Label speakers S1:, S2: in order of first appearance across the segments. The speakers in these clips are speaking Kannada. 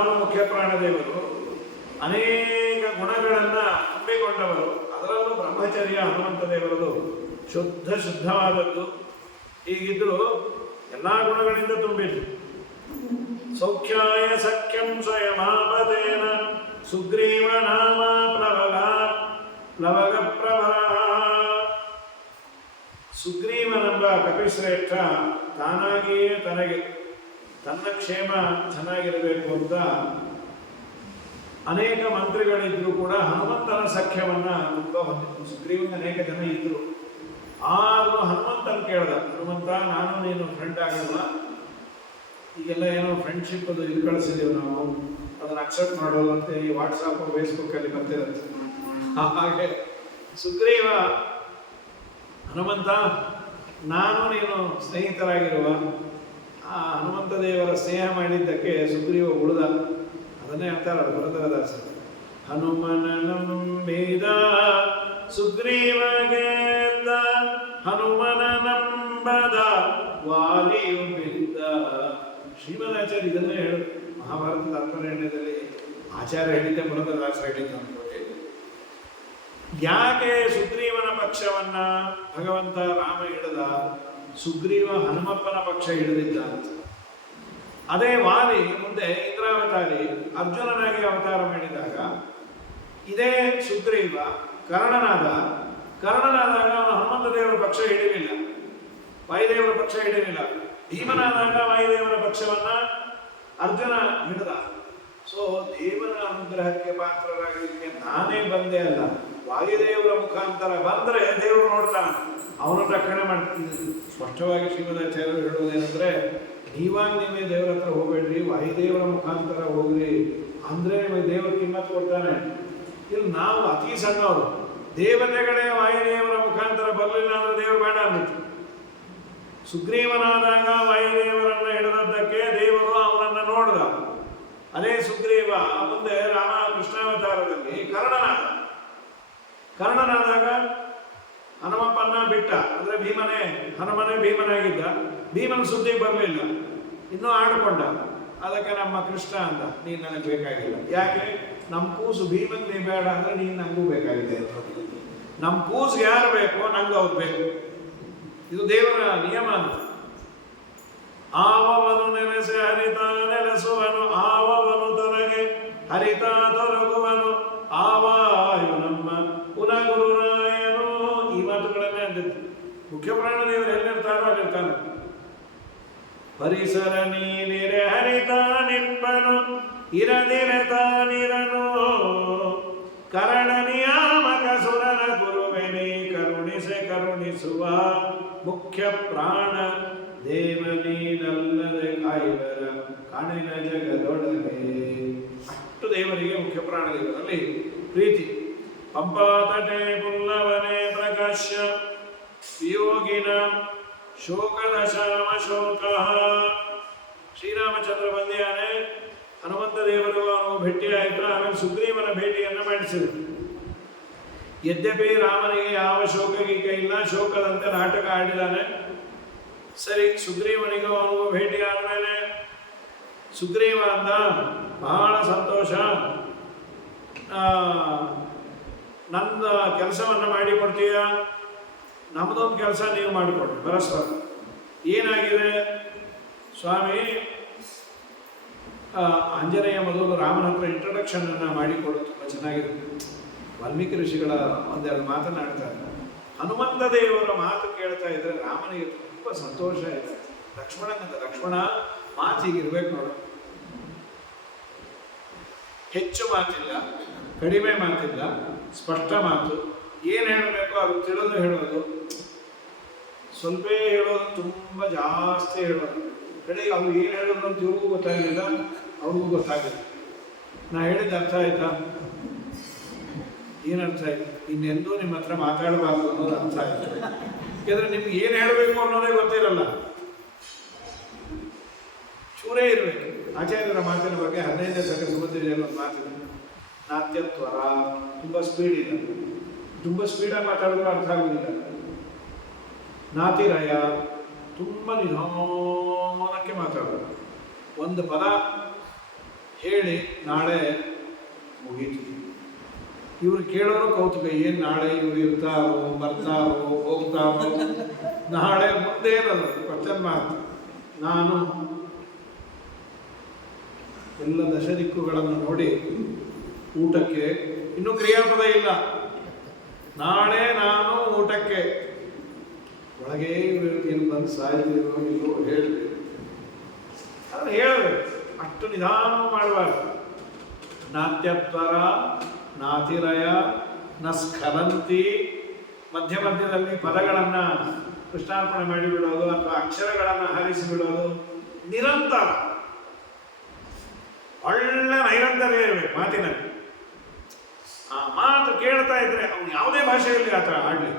S1: ಮುಖ್ಯ ಪ್ರಾಣದೇವರು. ಅನೇಕ ಗುಣಗಳನ್ನ ಹಮ್ಮಿಕೊಂಡವರು ಅದರಲ್ಲೂ ಬ್ರಹ್ಮಚರ್ಯ ಹನುಮಂತ ದೇವರದು ಶುದ್ಧ ಶುದ್ಧವಾದದ್ದು. ಹೀಗಿದ್ರು ಎಲ್ಲಾ ಗುಣಗಳಿಂದ ತುಂಬಿದ್ರು. ಸೌಖ್ಯಾಯ ಸಖ್ಯಂ ಸ್ವಯಮಾಪದೇನ ಸುಗ್ರೀವ ನಾಮ ಪ್ಲವಗ ಪ್ಲವಗ ಪ್ರಭರ ಸುಗ್ರೀವನೆಂಬ ಕಪಿಶ್ರೇಷ್ಠ ತಾನಾಗಿಯೇ ತನಗೆ ತನ್ನ ಕ್ಷೇಮ ಚೆನ್ನಾಗಿರಬೇಕು ಅಂತ ಅನೇಕ ಮಂತ್ರಿಗಳಿದ್ರು ಕೂಡ ಹನುಮಂತನ ಸಖ್ಯವನ್ನ ತುಂಬ ಹೊಂದಿತ್ತು ಸುಗ್ರೀವನ ಅನೇಕ ಜನ ಇದ್ರು. ಆದರೂ ಹನುಮಂತನ ಕೇಳ್ದ, ಹನುಮಂತ, ನಾನು ನೀನು ಫ್ರೆಂಡ್ ಆಗಲ್ಲ ಈಗೆಲ್ಲ ಏನೋ ಫ್ರೆಂಡ್ಶಿಪ್ ಅದು ಇದು ಕಳಿಸಿದ್ದೀವಿ ನಾವು. ಅದನ್ನ ಅಕ್ಸೆಪ್ಟ್ ಮಾಡೋಲ್ಲ ಅಂತ, ಈ ವಾಟ್ಸಪ್ ಫೇಸ್ಬುಕ್ ಅಲ್ಲಿ ಬರ್ತಿರುತ್ತೆ. ಹಾಗೆ ಸುಗ್ರೀವ, ಹನುಮಂತ, ನಾನು ನೀನು ಸ್ನೇಹಿತರಾಗಿರುವ. ಆ ಹನುಮಂತ ದೇವರ ಸ್ನೇಹ ಮಾಡಿದ್ದಕ್ಕೆ ಸುಗ್ರೀವ ಉಳಿದ. ಅದನ್ನೇ ಹೇಳ್ತಾರ ಪುರಂದರದಾಸ ಹನುಮನ ನಂಬಿದ ಸುಗ್ರೀವಗೆ ಗೆದ್ದ ಹನುಮನ ನಂಬದ ವಾಲಿಯು ಬಿದ್ದ. ಶ್ರೀಮದಾಚಾರ್ಯ ಇದನ್ನೇ ಹೇಳು. ಮಹಾಭಾರತದ ಅರ್ಪಣೆಯಲ್ಲಿ ಆಚಾರ್ಯ ಹೇಳಿದ್ದೆ ಪುರಂದರದಾಸ ಹೇಳಿದ್ದ ಯಾಕೆ ಸುಗ್ರೀವನ ಪಕ್ಷವನ್ನ ಭಗವಂತ ರಾಮ ಹಿಡಿದ? ಸುಗ್ರೀವ ಹನುಮಪ್ಪನ ಪಕ್ಷ ಹಿಡಿದಿದ್ದ ಅಂತ ಅದೇ ವಾಲಿ ಮುಂದೆ ಇಂದ್ರಾವತಾರಿ ಅರ್ಜುನನಾಗಿ ಅವತಾರ ಮಾಡಿದಾಗ, ಇದೇ ಸುಗ್ರೀವ ಕರ್ಣನಾದ, ಕರ್ಣನಾದಾಗ ಅವನು ಹನುಮಂತ ದೇವರ ಪಕ್ಷ ಹಿಡಿಯಲಿಲ್ಲ ವಾಯುದೇವರ ಪಕ್ಷ ಹಿಡಿಯಲಿಲ್ಲ ಭೀಮನಾದಾಗ ವಾಯುದೇವರ ಪಕ್ಷವನ್ನ ಅರ್ಜುನ ಹಿಡಿದ. ಸೊ ದೇವರ ಅನುಗ್ರಹಕ್ಕೆ ಪಾತ್ರರಾಗಲಿಕ್ಕೆ ನಾನೇ ಬಂದೆ ಅಲ್ಲ. ವಾಯುದೇವರ ಮುಖಾಂತರ ಬಂದ್ರೆ ದೇವರು ನೋಡ್ತಾನೆ. ಅವನು ರಕ್ಷಣೆ ಮಾಡ್ತೀನಿ. ಸ್ಪಷ್ಟವಾಗಿ ಶ್ರೀಮದಾಚಾರ್ಯರು ಹೇಳುವುದೇನೆಂದ್ರೆ ನೀವಾಗಿ ನೀವೇ ದೇವರ ಹತ್ರ ಹೋಗಬೇಡ್ರಿ, ವಾಯುದೇವರ ಮುಖಾಂತರ ಹೋಗ್ರಿ. ಅಂದ್ರೆ ದೇವರ ಕಿಮ್ಮತ್ ಕೊಡ್ತಾನೆ. ಇಲ್ಲಿ ನಾವು ಅತಿ ಸಣ್ಣವರು. ದೇವತೆಗಳೇ ವಾಯುದೇವರ ಮುಖಾಂತರ ಬರಲಿಲ್ಲ ಅಂದ್ರೆ ದೇವರು ಬೇಡ ಅನ್ನಿತ್ತು. ಸುಗ್ರೀವನಾದಾಗ ವಾಯುದೇವರನ್ನ ಹಿಡಿದದ್ದಕ್ಕೆ ದೇವರು ಅವನನ್ನ ನೋಡಿದ. ಅದೇ ಸುಗ್ರೀವ ಮುಂದೆ ರಾಮ ಕೃಷ್ಣಾವತಾರದಲ್ಲಿ ಕರ್ಣನಾದ. ಕರ್ಣನಾದಾಗ ಹನುಮಪ್ಪನ ಬಿಟ್ಟ, ಅಂದ್ರೆ ಭೀಮನೇ, ಹನುಮನೇ ಭೀಮನಾಗಿದ್ದ. ಭೀಮನ ಸುದ್ದಿ ಬರಲಿಲ್ಲ. ಇನ್ನೂ ಆಡ್ಕೊಂಡ. ಅದಕ್ಕೆ ನಮ್ಮ ಕೃಷ್ಣ ಅಂತ, ನೀನು ನನಗೆ ಬೇಕಾಗಿಲ್ಲ. ಯಾಕೆ? ನಮ್ಮ ಕೂಸು ಭೀಮನ್ ನೀ ಬೇಡ ಅಂದ್ರೆ ನೀನು ನನಗೂ ಬೇಕಾಗಿದೆ. ನಮ್ಮ ಕೂಸು ಯಾರು ಬೇಕೋ? ನಂಗೆ ಅವ್ರು ಬೇಕು. ಇದು ದೇವರ ನಿಯಮ ಅಂತ ಆವವನು ನೆನೆಸೆ ಹರಿತ ನೆಲೆಸುವನು, ಆವವನು ತನಗೆ ಹರಿತ ತೊಲಗುವನು. ಪ್ರಾಣ ದೇವರು ಎಲ್ಲಿರ್ತಾರೋ ಅಲ್ಲಿರ್ತಾನೆ ಪರಿಸರ ನೀನಿರೆ ಹರಿತ ನಿಂಬನು ಇರದಿರೆ ತಾನಿರನು. ಕರಣ ನಿಯಾಮಕ ಸುರನ ಗುರುವೆನಿ, ಕರುಣಿಸೆ ಕರುಣಿಸುವ ಮುಖ್ಯ ಪ್ರಾಣ. ದೇವನೀನಲ್ಲದೆ ಕಾಯಿಲರ ಕಾಣಿನ ಜಗದೊಳಗೆ. ಅಷ್ಟು ದೇವರಿಗೆ ಮುಖ್ಯ ಪ್ರಾಣ ದೇವರಲ್ಲಿ ಪ್ರೀತಿ. ಪಂಪಾತಟೆ ಪುಲ್ಲವನೆ ಪ್ರಕಾಶ ವಿಯೋಗಿನ ಶೋಕದ ಶಾಮ ಶೋಕ ಶ್ರೀರಾಮಚಂದ್ರ ಬಂದಿಯಾನೆ ಹನುಮಂತ ದೇವರು ಅವನು ಭೇಟಿ ಆಯ್ತು, ಆಮೇಲೆ ಸುಗ್ರೀವನ ಭೇಟಿಯನ್ನು ಮಾಡಿಸಿದರು. ಯದ್ಯಪಿ ರಾಮನಿಗೆ ಯಾವ ಶೋಕ ಗೀಕ ಇಲ್ಲ, ಶೋಕದಂತೆ ನಾಟಕ ಆಡಿದಾನೆ. ಸರಿ, ಸುಗ್ರೀವನಿಗೂ ಅವನು ಭೇಟಿ ಆದಮೇಲೆ ಸುಗ್ರೀವ ಅಂತ ಬಹಳ ಸಂತೋಷ. ನನ್ನ ಕೆಲಸವನ್ನು ಮಾಡಿಕೊಡ್ತೀಯ? ನಮ್ಮದೊಂದು ಕೆಲಸ ನೀವು ಮಾಡಿಕೊಡಿ ಪರಸ್ಪರ ಏನಾಗಿದೆ? ಸ್ವಾಮಿ ಆಂಜನೇಯ ಮೊದಲು ರಾಮನ ಹತ್ರ ಇಂಟ್ರಡಕ್ಷನ್ ಅನ್ನ ಮಾಡಿಕೊಡೋದು ತುಂಬ ಚೆನ್ನಾಗಿರುತ್ತೆ ವಾಲ್ಮೀಕಿ ಋಷಿಗಳ ಒಂದೆರಡು ಮಾತನಾಡ್ತಾರೆ ಹನುಮಂತ ದೇವರ ಮಾತು ಕೇಳ್ತಾ ಇದ್ರೆ ರಾಮನಿಗೆ ತುಂಬ ಸಂತೋಷ ಇದೆ ಲಕ್ಷ್ಮಣನಂತ ಲಕ್ಷ್ಮಣ ಮಾತು ಹೀಗಿರ್ಬೇಕು ನೋಡು. ಹೆಚ್ಚು ಮಾತಿಲ್ಲ, ಕಡಿಮೆ ಮಾತಿಲ್ಲ, ಸ್ಪಷ್ಟ ಮಾತು. ಏನು ಹೇಳಬೇಕು ಅದು ತಿಳಿದು ಹೇಳೋದು. ಸ್ವಲ್ಪ ಹೇಳೋದು ತುಂಬ ಜಾಸ್ತಿ ಹೇಳೋದು. ಕಡೆಗೆ ಅವ್ರು ಏನು ಹೇಳೋದು ಅಂತ ಇವ್ರಿಗೂ ಗೊತ್ತಾಗಲಿಲ್ಲ, ಅವ್ರಿಗೂ ಗೊತ್ತಾಗಲಿಲ್ಲ. ನಾ ಹೇಳಿದ ಅರ್ಥ ಆಯ್ತಾ? ಏನು ಅರ್ಥ ಆಯ್ತು? ಇನ್ನೆಂದೂ ನಿಮ್ಮ ಹತ್ರ ಮಾತಾಡಬಾರ್ದು ಅನ್ನೋದು ಅರ್ಥ ಆಯ್ತು. ಯಾಕಂದ್ರೆ ನಿಮ್ಗೆ ಏನು ಹೇಳಬೇಕು ಅನ್ನೋದೇ ಗೊತ್ತಿರಲ್ಲ. ಚೂರೇ ಇರಬೇಕು. ಆಚಾರ್ಯರ ಮಾತಿನ ಬಗ್ಗೆ ಹದಿನೈದನೇ ಸಕ ಸುಮಂದಿರಿಯಲ್ಲಿ ಒಂದು ಮಾತಿದೆ. ನಾಟ್ಯತ್ವರ ತುಂಬ ಸ್ಪೀಡ್ ಇದೆ. ತುಂಬ ಸ್ಪೀಡಾಗಿ ಮಾತಾಡಿದ್ರು ಅರ್ಥ ಆಗುವುದಿಲ್ಲ ನಾತಿರಯ ತುಂಬ ನಿಧಾನಕ್ಕೆ ಮಾತಾಡೋದು. ಒಂದು ಪದ ಹೇಳಿ ನಾಳೆ ಮುಗೀತು. ಇವರು ಕೇಳೋರು ಕೌತುಕ, ಏನು ನಾಳೆ ಇವ್ರು ಇರ್ತಾರೋ, ಬರ್ತಾರೋ, ಹೋಗ್ತಾರೋ, ನಾಳೆ ಮುಂದೇನದು ಕ್ವಶನ್ ಮಾರ್ಕ್ ನಾನು ಎಲ್ಲ ದಶ ದಿಕ್ಕುಗಳನ್ನು ನೋಡಿ ಊಟಕ್ಕೆ, ಇನ್ನೂ ಕ್ರಿಯಾಪದ ಇಲ್ಲ. ನಾಳೆ ನಾನು ಊಟಕ್ಕೆ. ಒಳಗೆ ಏನು ಬಂದು ಸಾಯ್ತಿರೋ ಇಲ್ಲೋ ಹೇಳಬೇಕು ಅದನ್ನು ಹೇಳಬೇಕು ಅಷ್ಟು ನಿಧಾನ ಮಾಡಬಾರ್ದು ನಾತ್ಯತ್ವರ, ನಾತಿರಯ ನ ಸ್ಖಲಂತಿ ಮಧ್ಯ ಮಧ್ಯದಲ್ಲಿ ಪದಗಳನ್ನು ಕೃಷ್ಣಾರ್ಪಣೆ ಮಾಡಿಬಿಡೋದು ಅಥವಾ ಅಕ್ಷರಗಳನ್ನು ಹರಿಸಿ ಬಿಡೋದು ನಿರಂತರ. ಒಳ್ಳೆ ನೈರಂತರ ಇರಬೇಕು ಮಾತಿನಲ್ಲಿ. ಆ ಮಾತು ಕೇಳ್ತಾ ಇದ್ರೆ ಅವ್ನು ಯಾವುದೇ ಭಾಷೆಯಲ್ಲಿ ಆ ಥರ ಆಡಲಿ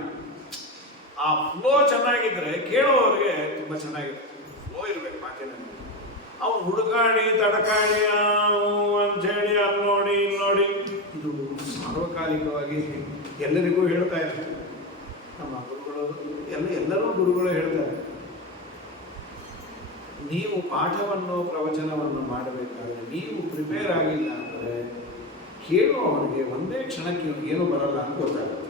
S1: ಆ ಫ್ಲೋ ಚೆನ್ನಾಗಿದ್ರೆ ಕೇಳುವವರಿಗೆ ತುಂಬ ಚೆನ್ನಾಗಿರುತ್ತೆ ಫ್ಲೋ ಇರಬೇಕು ಮಾತಿನಲ್ಲಿ. ಅವನು ಹುಡುಕಾಡಿ, ತಡಕಾಡಿ ಅಂಥೇಳಿ ಅಲ್ಲಿ ನೋಡಿ ಇಲ್ಲಿ ನೋಡಿ. ಇದು ಸಾರ್ವಕಾಲಿಕವಾಗಿ ಎಲ್ಲರಿಗೂ ಹೇಳ್ತಾ ಇರ್ತಾರೆ ನಮ್ಮ ಗುರುಗಳು, ಎಲ್ಲ, ಎಲ್ಲರೂ ಗುರುಗಳು ಹೇಳ್ತಾರೆ. ನೀವು ಪಾಠವನ್ನು ಪ್ರವಚನವನ್ನು ಮಾಡಬೇಕಾದ್ರೆ, ನೀವು ಪ್ರಿಪೇರ್ ಆಗಿಲ್ಲ ಅಂದರೆ ಕೇಳುವವನಿಗೆ ಒಂದೇ ಕ್ಷಣಕ್ಕೆ ಏನೂ ಬರಲ್ಲ ಅಂತ ಗೊತ್ತಾಗುತ್ತೆ.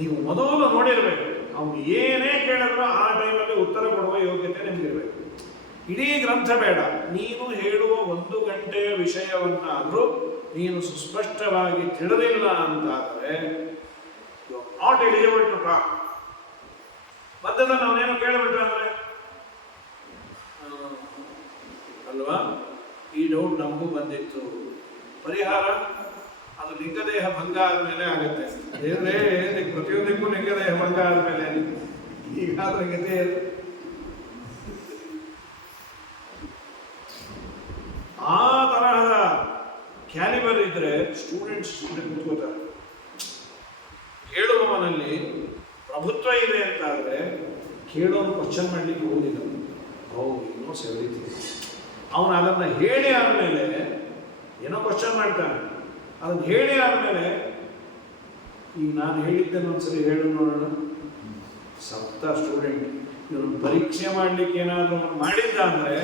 S1: ನೀವು ಮೊದಲು ನೋಡಿರಬೇಕು. ಅವನು ಏನೇ ಕೇಳಿದ್ರು ಆ ಟೈಮಲ್ಲಿ ಉತ್ತರ ಕೊಡುವ ಯೋಗ್ಯತೆ ನಿಮಗಿರ್ಬೇಕು. ಇಡೀ ಗ್ರಂಥ ಬೇಡ. ನೀನು ಹೇಳುವ ಒಂದು ಗಂಟೆಯ ವಿಷಯವನ್ನಾದರೂ ನೀನು ಸುಸ್ಪಷ್ಟವಾಗಿ ತಿಳಿದಿಲ್ಲ ಅಂತಾದರೆ ನಾಟ್ ಎಲಿಜಿಬಲ್ ಟು ಟಾಕ್ ಮಧ್ಯದಲ್ಲಿ ಅವನೇನು ಕೇಳಿಬಿಟ್ಟ ಅಂದ್ರೆ ಅಲ್ವಾ? ಈ ಡೌಟ್ ನಮಗೂ ಬಂದಿತ್ತು. ಪರಿಹಾರ? ಅದು ಲಿಂಗದೇಹ ಭಂಗ ಆದ್ಮೇಲೆ ಆಗುತ್ತೆ. ದೇವರೇ ಪ್ರತಿಯೊಂದಕ್ಕೂ ಲಿಂಗದೇಹ ಭಂಗ ಆದ್ಮೇಲೆ ಈಗಾದ್ರೆ ಗತಿ. ಆ ತರಹದ ಕ್ಯಾಲಿಬರ್ ಇದ್ರೆ ಸ್ಟೂಡೆಂಟ್ಸ್ ಸ್ಟೂಡೆಂಟ್ ಕೂತ್ಕೋತಾರೆ ಕೇಳುವವನಲ್ಲಿ ಪ್ರಭುತ್ವ ಇದೆ ಅಂತಾದ್ರೆ ಕೇಳೋನು ಕ್ವಶನ್ ಮಾಡ್ಲಿಕ್ಕೆ ಹೋಗಿಲ್ಲ ಹೌದು ಇನ್ನೂ ಸೆವೆರಿತೀವಿ ಅವನು ಅದನ್ನು ಹೇಳಿ ಆದಮೇಲೆ ಏನೋ ಕ್ವಶನ್ ಮಾಡ್ತಾನೆ. ಅದನ್ನು ಹೇಳಿ ಆದಮೇಲೆ, ಈಗ ನಾನು ಹೇಳಿದ್ದೇನೆ ಒಂದ್ಸರಿ ಹೇಳು ನೋಡೋಣ. ಸಪ್ತ ಸ್ಟೂಡೆಂಟ್ ಇವನು ಪರೀಕ್ಷೆ ಮಾಡಲಿಕ್ಕೆ ಏನಾದರೂ ಮಾಡಿದ್ದ ಅಂದರೆ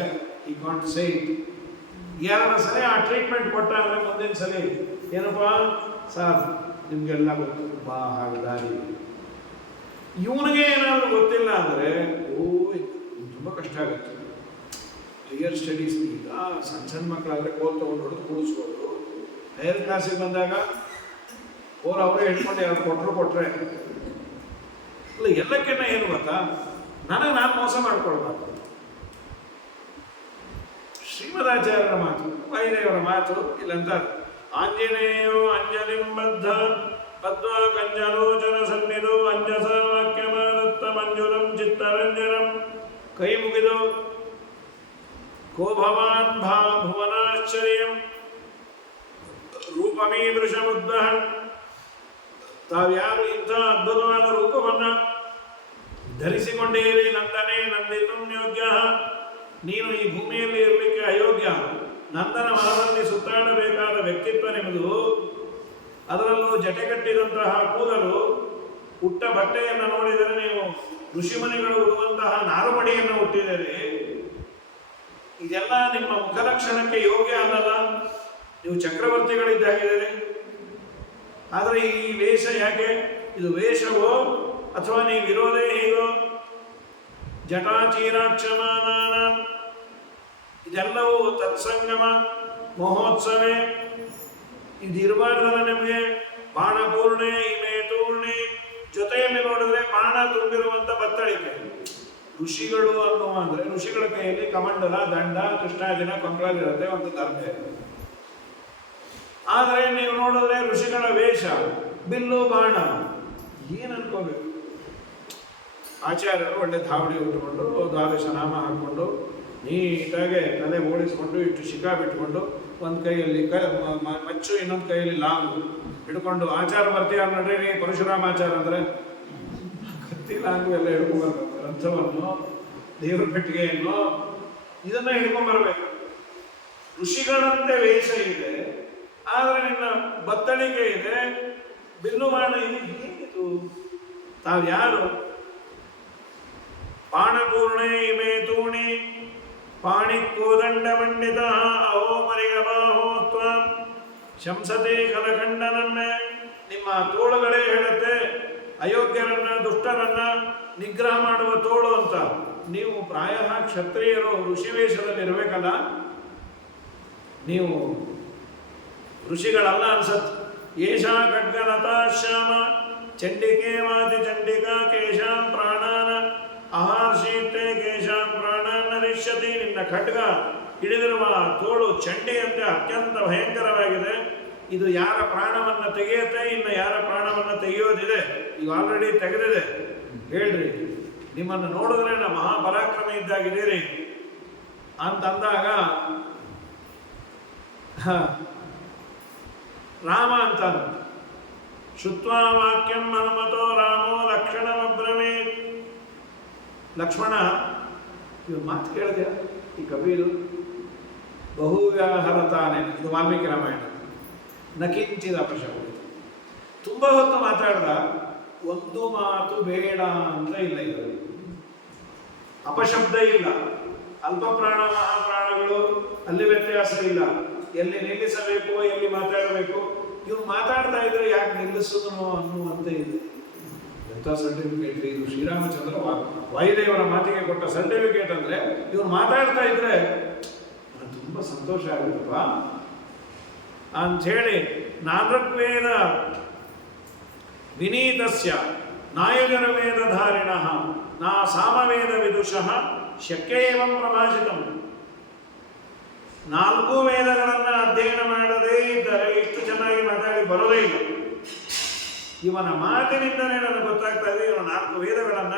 S1: ಈ ಕಾಂಟ್ ಸೈಟ್ ಇಟ್ ಸರಿ ಆ ಟ್ರೀಟ್ಮೆಂಟ್ ಕೊಟ್ಟ ಅಂದರೆ ಮುಂದಿನ ಸಲ ಏನಪ್ಪ? ಸರ್, ನಿಮಗೆಲ್ಲ ಗೊತ್ತು. ಬಾ, ಹಾಗೆ ದಾರಿ. ಇವನಿಗೆ ಏನಾದರೂ ಗೊತ್ತಿಲ್ಲ ಅಂದರೆ, ಓ ತುಂಬ ಕಷ್ಟ ಆಗುತ್ತೆ. ಹೈಯರ್ ಸ್ಟಡೀಸ್ ಈಗ ಸಣ್ಣ ಸಣ್ಣ ಮಕ್ಕಳಾದರೆ ಕೋಲ್ ತೊಗೊಂಡು ಹೊಡೆದು ಕೂಡಿಸ್ಬೋದು ಹೈಯರ್ ಕ್ಲಾಸಿಗೆ ಬಂದಾಗ? ಅವ್ರು ಅವರೇ ಹಿಡ್ಕೊಂಡು ಯಾರು ಕೊಟ್ಟರು ಕೊಟ್ಟರೆ ಇಲ್ಲ ಎಲ್ಲಕ್ಕಿಂತ ಏನು ಗೊತ್ತಾ? ನನಗೆ ನಾನು ಮೋಸ ಮಾಡಿಕೊಳ್ಬಾರ್ದು. ಶ್ರೀಮದಾಚಾರ್ಯರ ಮಾತು ವೈದೇವರ ಮಾತು, ಇಲ್ಲಂತ? ಆಂಜನೇಯೋ ಅಂಜನಿಂಬದ್ಧ ಪದ್ಮ ಕಂಜಲೋಚನ ಸನ್ನಿಧು ಅಂಜಸ ವಾಕ್ಯ ವಾಕ್ಯಮಾನತ್ತ ಮಂಜುರಂ ಚಿತ್ತರಂಜನಂ. ಕೈ ಮುಗಿದು ಕೋ ಭವಾನ್ ಭಾ ಭುವನಾಶ್ಚರ್ಯಂ. ರೂಪಮೀದೃಶಮುದ್ಧಹನ್ ತಾವ್ಯಾರು ಇಂಥ ಅದ್ಭುತವಾದ ರೂಪವನ್ನ ಧರಿಸಿಕೊಂಡೇರಿ ನಂದನೆ ನಂದಿತು ಯೋಗ್ಯ. ನೀನು ಈ ಭೂಮಿಯಲ್ಲಿ ಇರಲಿಕ್ಕೆ ಅಯೋಗ್ಯ. ನಂದನ ಮನದಲ್ಲಿ ಸುತ್ತಾಡಬೇಕಾದ ವ್ಯಕ್ತಿತ್ವ ನಿಮ್ಮದು. ಅದರಲ್ಲೂ ಜಟೆ ಕಟ್ಟಿದಂತಹ ಕೂದಲು ಹುಟ್ಟ ಬಟ್ಟೆಯನ್ನು ನೋಡಿದರೆ ನೀವು ಋಷಿಮನೆಗಳು ಉಡುವಂತಹ ನಾರುಮಡಿಯನ್ನು ಹುಟ್ಟಿದರೆ ಇದೆಲ್ಲ ನಿಮ್ಮ ಮುಖಲಕ್ಷಣಕ್ಕೆ ಯೋಗ್ಯ ಅಲ್ಲಲ್ಲ ನೀವು ಚಕ್ರವರ್ತಿಗಳಿದ್ದಾಗಿದ್ದಾರೆ ಆದರೆ ಈ ವೇಷ ಯಾಕೆ? ಇದು ವೇಷವೋ ಅಥವಾ ನೀವು ಇರೋದೇ ಹೇಗೋ? ಜಟಾಚೀರಾಕ್ಷಮಾನ ಇದೆಲ್ಲವೂ ತತ್ಸಂಗಮ, ಮಹೋತ್ಸವೇ. ಇದಿರಬಾರ್ದಲ್ಲ ನಿಮಗೆ ಬಾಣಪೂರ್ಣೆ ಇಮೆ ತೂರ್ಣೆ. ಜೊತೆಯಲ್ಲಿ ನೋಡಿದ್ರೆ ಬಾಣ ತುಂಬಿರುವಂತ ಬತ್ತಳಿಕೆ. ಋಷಿಗಳು ಅನ್ನುವ ಅಂದರೆ ಋಷಿಗಳ ಕೈಯಲ್ಲಿ ಕಮಂಡಲ, ದಂಡ ಕೃಷ್ಣಾಜಿನ ಕೊಂಕಳದಿರುತ್ತೆ ಒಂದು ದರ್ಭೆ ಆದರೆ ನೀವು ನೋಡಿದ್ರೆ ಋಷಿಗಳ ವೇಷ, ಬಿಲ್ಲು, ಬಾಣ. ಏನು ಅನ್ಕೋಬೇಕು? ಆಚಾರ್ಯರು ಒಳ್ಳೆ ಧಾವಣಿ ಉಟ್ಕೊಂಡು, ದ್ವಾದಶ ನಾಮ ಹಾಕ್ಕೊಂಡು, ನೀಟಾಗೆ ತಲೆ ಓಡಿಸ್ಕೊಂಡು, ಇಟ್ಟು ಶಿಖಾ ಬಿಟ್ಕೊಂಡು, ಒಂದು ಕೈಯಲ್ಲಿ ಮಚ್ಚು, ಇನ್ನೊಂದು ಕೈಯಲ್ಲಿ ಲಾಂಗ್ ಹಿಡ್ಕೊಂಡು ಆಚಾರ ಬರ್ತೀಯ ನೋಡ್ರಿ, ನೀ ಪರಶುರಾಮ ಆಚಾರ ಅಂದರೆ? ಕತ್ತಿ ಲಾಂಗು ಎಲ್ಲ ಹಿಡ್ಕೊಂಡ್ಬರ್ಬೇಕು ಗ್ರಂಥವನ್ನು ದೇವರ ಪೆಟ್ಟಿಗೆಯನ್ನು, ಇದನ್ನ ಹಿಡ್ಕೊಂಡ್ಬರ್ಬೇಕು ಋಷಿಗಳಂತೆ ವೇಷ ಇದೆ. ಆದರೆ ನಿನ್ನ ಬತ್ತಳಿಕೆ ಇದೆ. ಬಿಲ್ಲು ಬಾಣ ಇದೆ ಏನಿದು ತಾವು ಯಾರು? ಮೇತೂಣಿ ಇಮೆ ತೂಣಿ ಮಂಡಿತ, ಅಹೋ ಮರಿಗಬಾಹೋ ಶಂಸತೆ ನಿಮ್ಮ ತೋಳುಗಳೇ ಹೇಳುತ್ತೆ. ಅಯೋಗ್ಯರನ್ನ, ದುಷ್ಟರನ್ನ ನಿಗ್ರಹ ಮಾಡುವ ತೋಳು ಅಂತ. ನೀವು ಪ್ರಾಯ ಕ್ಷತ್ರಿಯರು ಋಷಿವೇಶದಲ್ಲಿ ಇರಬೇಕಲ್ಲ ನೀವು ಋಷಿಗಳಲ್ಲ ಅನ್ಸತ್. ಏಷಾ ಖಡ್ಗಲತಾ ಶ್ಯಾಮ, ಚಂಡಿಕೆ ಮಾತಿ ಚಂಡಿಕಾ ಕೇಶಾಂ ಪ್ರಾಣಾನ. ಅಹಾರ್ಷೀತೆ ಕೇಶಾಂ ಪ್ರಾಣಾನ್ ನರಿಷ್ಯತಿ. ನಿನ್ನ ಖಡ್ಗ ಹಿಡಿದಿರುವ ತೋಳು ಚಂಡಿಯಂತೆ ಅತ್ಯಂತ ಭಯಂಕರವಾಗಿದೆ. ಇದು ಯಾರ ಪ್ರಾಣವನ್ನು ತೆಗೆಯುತ್ತೆ, ಇನ್ನು ಯಾರ ಪ್ರಾಣವನ್ನು ತೆಗೆಯೋದಿದೆ? ಈಗ ಆಲ್ರೆಡಿ ತೆಗೆದಿದೆ. ಹೇಳ್ರಿ, ನಿಮ್ಮನ್ನು ನೋಡಿದ್ರೆ ನಾ ಮಹಾಪರಾಕ್ರಮ ಇದ್ದಾಗಿದ್ದೀರಿ. ಅಂತಂದಾಗ ರಾಮ ಅಂತ ಶುತ್ವಾ ವಾಕ್ಯಂ ಹನುಮತೋ ರಾಮೋ ಲಕ್ಷಣಮಬ್ರವೀತ್ ಲಕ್ಷ್ಮಣ ಇವ್ರು ಮಾತು ಕೇಳಿದೆ, ಈ ಕಬೀರು ಬಹು ವ್ಯವಹಾರತಾನೆ ಇದು ವಾಲ್ಮೀಕಿ ರಾಮಾಯಣ. ನಕಿಂಚಿದ ಅಪಶಬ್ದ ತುಂಬ ಹೊತ್ತು ಮಾತಾಡ್ದ, ಒಂದು ಮಾತು ಬೇಡ ಅಂತ ಇಲ್ಲ ಇದು ಅಪಶಬ್ದ ಇಲ್ಲ. ಅಲ್ಪ ಪ್ರಾಣ ಮಹಾಪ್ರಾಣಗಳು, ಅಲ್ಲಿ ವ್ಯತ್ಯಾಸ ಇಲ್ಲ. ಎಲ್ಲಿ ನಿಲ್ಲಿಸಬೇಕು, ಎಲ್ಲಿ ಮಾತಾಡಬೇಕು? ಇವ್ರು ಮಾತಾಡ್ತಾ ಇದ್ರೆ ಯಾಕೆ ನಿಲ್ಲಿಸಿದನೋ ಅನ್ನುವಂತೆ ಇದೆ. ಎಂಥ ಸರ್ಟಿಫಿಕೇಟ್ ಇದು? ಶ್ರೀರಾಮಚಂದ್ರ ವಾಯುದೇವರ ಮಾತಿಗೆ ಕೊಟ್ಟ ಸರ್ಟಿಫಿಕೇಟ್ ಅಂದ್ರೆ ಇವ್ರು ಮಾತಾಡ್ತಾ ಇದ್ರೆ ತುಂಬ ಸಂತೋಷ ಆಗುತ್ತಪ್ಪ. ಅಂಥೇಳಿ ನಾನೃಗ್ವೇದ ವಿನೀತಸ್ಯ ನಾಯಕರವೇದಧಾರಿಣ ನಾ ಸಾಮವೇದ ವಿದುಷಃ ಶಕ್ಯ ಏವಂ ಪ್ರಭಾಷಿತಂ ನಾಲ್ಕು ವೇದಗಳನ್ನು ಅಧ್ಯಯನ ಮಾಡದೇ ಇದ್ದರೆ ಇಷ್ಟು ಚೆನ್ನಾಗಿ ಮಾತಾಡಿ ಬರೋದೇ ಇಲ್ಲ. ಇವನ ಮಾತಿನಿಂದಲೇ ನನಗೆ ಗೊತ್ತಾಗ್ತಾ ಇದೆ, ಇವನು ನಾಲ್ಕು ವೇದಗಳನ್ನ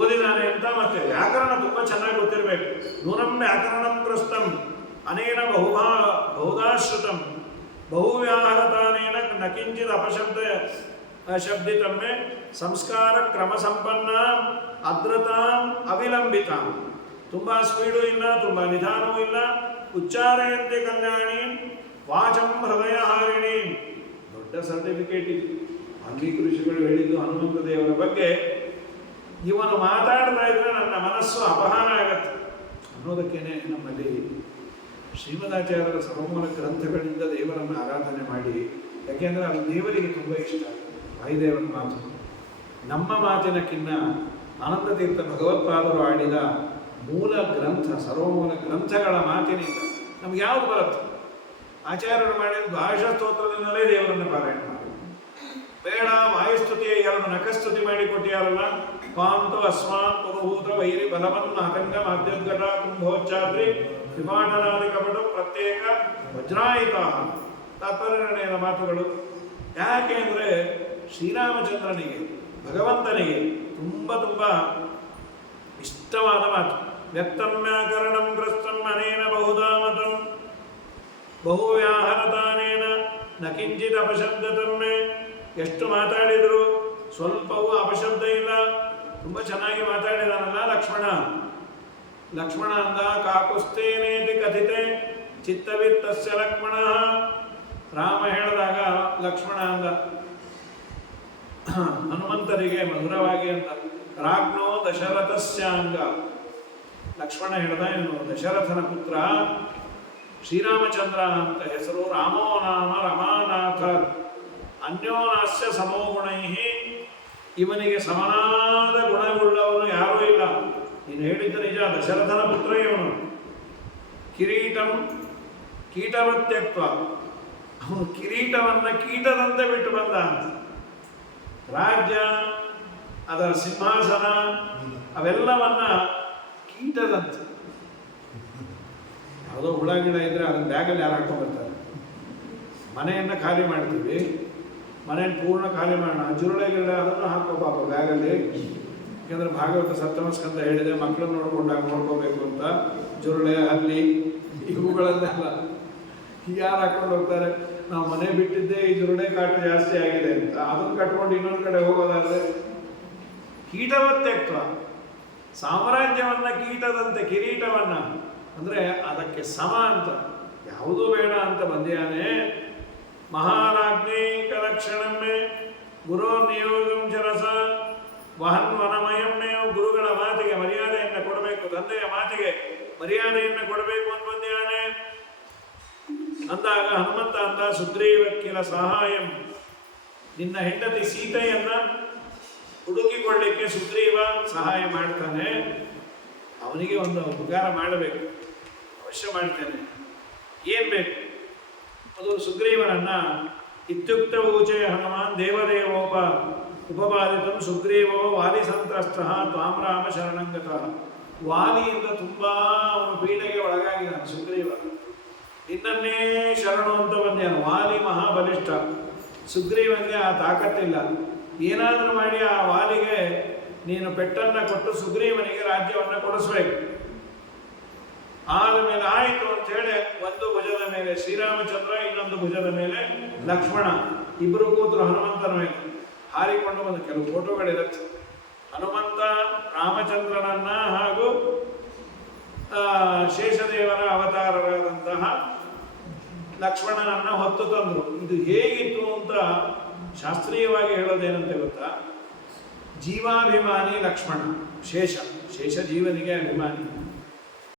S1: ಓದಿದಾನೆ ಅಂತ ಮತ್ತೆ ವ್ಯಾಕರಣ ತುಂಬಾ ಚೆನ್ನಾಗಿ ಗೊತ್ತಿರಬೇಕು. ನೂರಂ ವ್ಯಾಕರಣಂ ಪ್ರಸ್ತಂ, ಅನೇನ ಬಹುಭಾ, ಬಹುಧಾಶ್ರುತಂ ಬಹುವ್ಯಾಹರತಾನೇನ ನ ಕಿಂಚಿತ್ ಅಪಶಬ್ದ ಶಬ್ದಿತಮ್ಮೆ ಸಂಸ್ಕಾರ ಕ್ರಮ ಸಂಪನ್ನ ಅದ್ರತಾಂ, ಅವಿಲಂಬಿತಾಂ. ತುಂಬಾ ಸ್ಪೀಡು ಇಲ್ಲ, ತುಂಬಾ ನಿಧಾನವೂ ಇಲ್ಲ. ಉಚ್ಚಾರಯಂತೆ ಕಲ್ಯಾಣಿ ವಾಚಂ ಹೃದಯ ಹಾರಿಣಿ ದೊಡ್ಡ ಸರ್ಟಿಫಿಕೇಟ್ ಇದು. ವಾಲ್ಮೀಕಿ ಋಷಿಗಳು ಹೇಳಿದ್ದು ಹನುಮಂತ ದೇವರ ಬಗ್ಗೆ. ಇವನು ಮಾತಾಡ್ತಾ ಇದ್ರೆ ನನ್ನ ಮನಸ್ಸು ಅಪಹಾರ ಆಗತ್ತೆ. ಅನ್ನೋದಕ್ಕೇನೆ ನಮ್ಮಲ್ಲಿ ಶ್ರೀಮದಾಚಾರ್ಯರ ಸರ್ವಮೂಲ ಗ್ರಂಥಗಳಿಂದ ದೇವರನ್ನು ಆರಾಧನೆ ಮಾಡಿ. ಯಾಕೆಂದರೆ ಅದು ದೇವರಿಗೆ ತುಂಬ ಇಷ್ಟ. ವಾಯುದೇವರ ಮಾತು. ನಮ್ಮ ಮಾತಿನಕ್ಕಿನ್ನ ಆನಂದ ತೀರ್ಥ ಭಗವತ್ಪಾದರು ಆಡಿದ ಮೂಲ ಗ್ರಂಥ, ಸರ್ವಮೂಲ ಗ್ರಂಥಗಳ ಮಾತಿನಿಂದ ನಮ್ಗೆ ಯಾವುದು ಬರುತ್ತೆ? ಆಚಾರ್ಯರು ಮಾಡಿದ ಭಾಷಾ ಸ್ತೋತ್ರದಿಂದಲೇ ದೇವರನ್ನು ಪಾರಾಯಣ ಮಾಡಿ ಬೇಡ, ವಾಯುಸ್ತುತಿಯ ಎರಡು ನಖಸ್ತುತಿ ಮಾಡಿ ಕೊಟ್ಟಿಯಾರಲ್ಲ? ಪಾಂತು ಅಸ್ಮಾನ್ ಪುರುಭೂತ ವೈರಿ ಬಲವನ್ನ ಹತಂಗ ಮಧ್ಯದ್ಘಟ ಕುಂಭೋಚ್ಚಾದ್ರಿ ವಿಮಾಟನಾದಿ ಕಪಟ ಪ್ರತ್ಯೇಕ ವಜ್ರಾಯಿತ. ತಾತ್ಪರ್ಯನಿರ್ಣಯದ ಮಾತುಗಳು ಯಾಕೆ ಅಂದರೆ ಶ್ರೀರಾಮಚಂದ್ರನಿಗೆ, ಭಗವಂತನಿಗೆ ತುಂಬ ತುಂಬ ಇಷ್ಟವಾದ ಮಾತು ವ್ಯಕ್ತಮ್ಯಾಕರಣಂ ಗ್ರಸ್ತಂ ಅನೇನ ಬಹುಧಾ ಮತಂ ಬಹುವ್ಯಾಹರತಾನೇನ ನ ಕಿಂಚಿತ್ ಅಪಶಬ್ದತಮ್ಮೆ ಎಷ್ಟು ಮಾತಾಡಿದ್ರು ಸ್ವಲ್ಪವೂ ಅಪಶಬ್ದ ಇಲ್ಲ. ತುಂಬ ಚೆನ್ನಾಗಿ ಮಾತಾಡಿದಾನಲ್ಲ ಲಕ್ಷ್ಮಣ. ಲಕ್ಷ್ಮಣ ಅಂದ, ಕಾಕುಸ್ತೇನೇತಿ ಕಥಿತೆ ಚಿತ್ತವಿತ್ತಸ್ಯ ಲಕ್ಷ್ಮಣ. ರಾಮ ಹೇಳಿದಾಗ ಲಕ್ಷ್ಮಣ ಅಂದ, ಹನುಮಂತರಿಗೆ ಮಧುರವಾಗಿ ಅಂತ. ರಾಜ್ಞೋ ದಶರಥಸ್ಯಾಂಗ. ಲಕ್ಷ್ಮಣ ಹೇಳ್ದ ಇವನು, ದಶರಥನ ಪುತ್ರ ಶ್ರೀರಾಮಚಂದ್ರ ಅಂತ ಹೆಸರು, ರಾಮೋ ನಾಮ ರಮಾನಾಥ. ಅನ್ಯೋನಾಸ್ಯ ಸಮೋ ಗುಣೈ ಇವನಿಗೆ ಸಮನಾದ ಗುಣವುಳ್ಳವನು ಯಾರೂ ಇಲ್ಲ. ನೀನು ಹೇಳಿದ ನಿಜ, ದಶರಥನ ಪುತ್ರ ಇವನು. ಕಿರೀಟಂ ಕೀಟವತ್ಯಕ್ವ. ಅವನು ಕಿರೀಟವನ್ನ ಕೀಟದಂತೆ ಬಿಟ್ಟು ಬಂದ. ರಾಜ್ಯ ಅದರ ಸಿಂಹಾಸನ, ಅವೆಲ್ಲವನ್ನ ಕೀಟದಂತೆ. ಯಾವುದೋ ಹುಳ, ಗಿಡ ಇದ್ರೆ ಅದನ್ನ ಬ್ಯಾಗಲ್ಲಿ ಯಾರು ಹಾಕೊಂಡ್ಬರ್ತಾರೆ ಮನೆಯನ್ನು ಖಾಲಿ ಮಾಡ್ತೀವಿ. ಮನೆಯನ್ನ ಪೂರ್ಣ ಖಾಲಿ ಮಾಡೋಣ. ಜುರುಳೆ ಗಿಡ ಅದನ್ನು ಹಾಕೋ ಪಾಪ ಬ್ಯಾಗಲ್ಲಿ. ಯಾಕಂದ್ರೆ ಭಾಗವತ ಸಪ್ತಮ ಸ್ಕಂದ ಹೇಳಿದೆ, ಮಕ್ಕಳನ್ನ ನೋಡ್ಕೊಂಡಾಗ ನೋಡ್ಕೋಬೇಕು ಅಂತ. ಜುರುಳೆ ಹಲ್ಲಿ ಇವುಗಳನ್ನೆಲ್ಲ ಯಾರು ಹಾಕೊಂಡು ಹೋಗ್ತಾರೆ? ನಾವು ಮನೆ ಬಿಟ್ಟಿದ್ದೆ ಈ ಜುರುಳೆ ಕಾಟ ಜಾಸ್ತಿ ಆಗಿದೆ ಅಂತ. ಅದನ್ನು ಕಟ್ಕೊಂಡು ಇನ್ನೊಂದು ಕಡೆ ಹೋಗೋದಾದ್ರೆ ಕೀಟವತ್ಯಕ್ವ ಸಾಮ್ರಾಜ್ಯವನ್ನು ಕೀಟದಂತೆ ಕಿರೀಟವನ್ನು. ಅಂದರೆ ಅದಕ್ಕೆ ಸಮ ಅಂತ. ಯಾವುದೂ ಬೇಡ ಅಂತ ಬಂದಿಯಾನೆ ಮಹಾರಾಜ್ಞಿ ಕಲಕ್ಷಣಮ್ಮೆ, ಗುರು ನಿಯೋಗಂ ಚರಸ ವಹನ್ ವನಮಯಮ್ಮೆ ಗುರುಗಳ ಮಾತಿಗೆ ಮರ್ಯಾದೆಯನ್ನು ಕೊಡಬೇಕು ತಂದೆಯ ಮಾತಿಗೆ ಮರ್ಯಾದೆಯನ್ನು ಕೊಡಬೇಕು ಅಂತ ಬಂದಿಯಾನೆ ಅಂದಾಗ ಹನುಮಂತ ಅಂದ ಸುಗ್ರೀವಕ್ಕಿಲ ಸಹಾಯಂ, ನಿನ್ನ ಹೆಂಡತಿ ಸೀತೆಯನ್ನ ಹುಡುಕಿಕೊಳ್ಳಿಕ್ಕೆ ಸುಗ್ರೀವ ಸಹಾಯ ಮಾಡ್ತಾನೆ. ಅವನಿಗೆ ಒಂದು ಉಪಕಾರ ಮಾಡಬೇಕು. ಅವಶ್ಯ ಮಾಡ್ತೇನೆ. ಏನು ಬೇಕು? ಅದು ಸುಗ್ರೀವನನ್ನ, ಇತ್ಯುಕ್ತ ಊಚೆ ಹನುಮಾನ್ ದೇವದೇವೋಪ ಉಪಪಾದಿತ ಸುಗ್ರೀವೋ ವಾಲಿ ಸಂತ್ರಸ್ತ ತ್ವಾಂ ರಾಮ ಶರಣಂಗತ ವಾಲಿಯಿಂದ ತುಂಬಾ ಅವನು ಪೀಡೆಗೆ ಒಳಗಾಗಿದ್ದಾನೆ ಸುಗ್ರೀವ. ನಿನ್ನನ್ನೇ ಶರಣು ಅಂತ ಬಂದ್ಯಾನು ವಾಲಿ ಮಹಾಬಲಿಷ್ಠ. ಸುಗ್ರೀವನಿಗೆ ಆ ತಾಕತ್ತಿಲ್ಲ. ಏನಾದರೂ ಮಾಡಿ ಆ ವಾಲಿಗೆ ನೀನು ಪೆಟ್ಟನ್ನು ಕೊಟ್ಟು ಸುಗ್ರೀವನಿಗೆ ರಾಜ್ಯವನ್ನು ಕೊಡಿಸ್ಬೇಕು. ಆದಮೇಲೆ ಆಯಿತು ಅಂತ ಹೇಳಿ ಒಂದು ಭುಜದ ಮೇಲೆ ಶ್ರೀರಾಮಚಂದ್ರ, ಇನ್ನೊಂದು ಭುಜದ ಮೇಲೆ ಲಕ್ಷ್ಮಣ ಇಬ್ಬರು ಕೂತರು ಹನುಮಂತನ ಮೇಲೆ ಹಾರಿಕೊಂಡು ಒಂದು ಕೆಲವು ಫೋಟೋಗಳಿರುತ್ತೆ ಹನುಮಂತ ರಾಮಚಂದ್ರನನ್ನ ಹಾಗೂ ಶೇಷದೇವರ ಅವತಾರರಾದಂತಹ ಲಕ್ಷ್ಮಣನನ್ನ ಹೊತ್ತು ತಂದರು. ಇದು ಹೇಗಿತ್ತು ಅಂತ ಶಾಸ್ತ್ರೀಯವಾಗಿ ಹೇಳೋದೇನಂತೆ ಗೊತ್ತಾ? ಜೀವಾಭಿಮಾನಿ ಲಕ್ಷ್ಮಣ ಶೇಷ ಶೇಷ ಜೀವನಿಗೆ ಅಭಿಮಾನಿ.